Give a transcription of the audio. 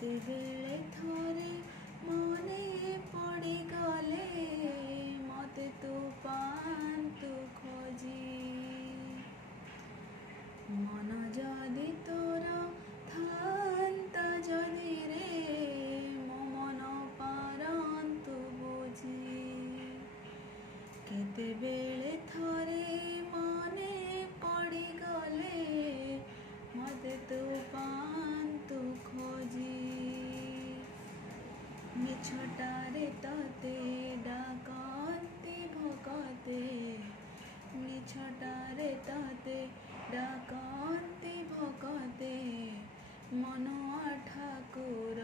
କେତେବେଳେ ଥରେ ମନେ ପଡ଼ିଗଲେ ମତେ ତୁ ପାଆନ୍ତୁ ଖୋଜି। ମନ ଯଦି ତୋର ଥାନ୍ତା ଯଦି ରେ ମୋ ମନ ପାରନ୍ତୁ ବୁଝି। କେତେବେଳେ ଥରେ ମନେ ପଡ଼ିଗଲେ ମତେ ତୁ ପାଆନ୍ତୁ ଖୋଜି। ମିଛଟାରେ ତତେ ଡାକନ୍ତି ଭକତେ, ମିଛଟାରେ ତତେ ଡାକନ୍ତି ଭକତେ, ମନ ଠାକୁର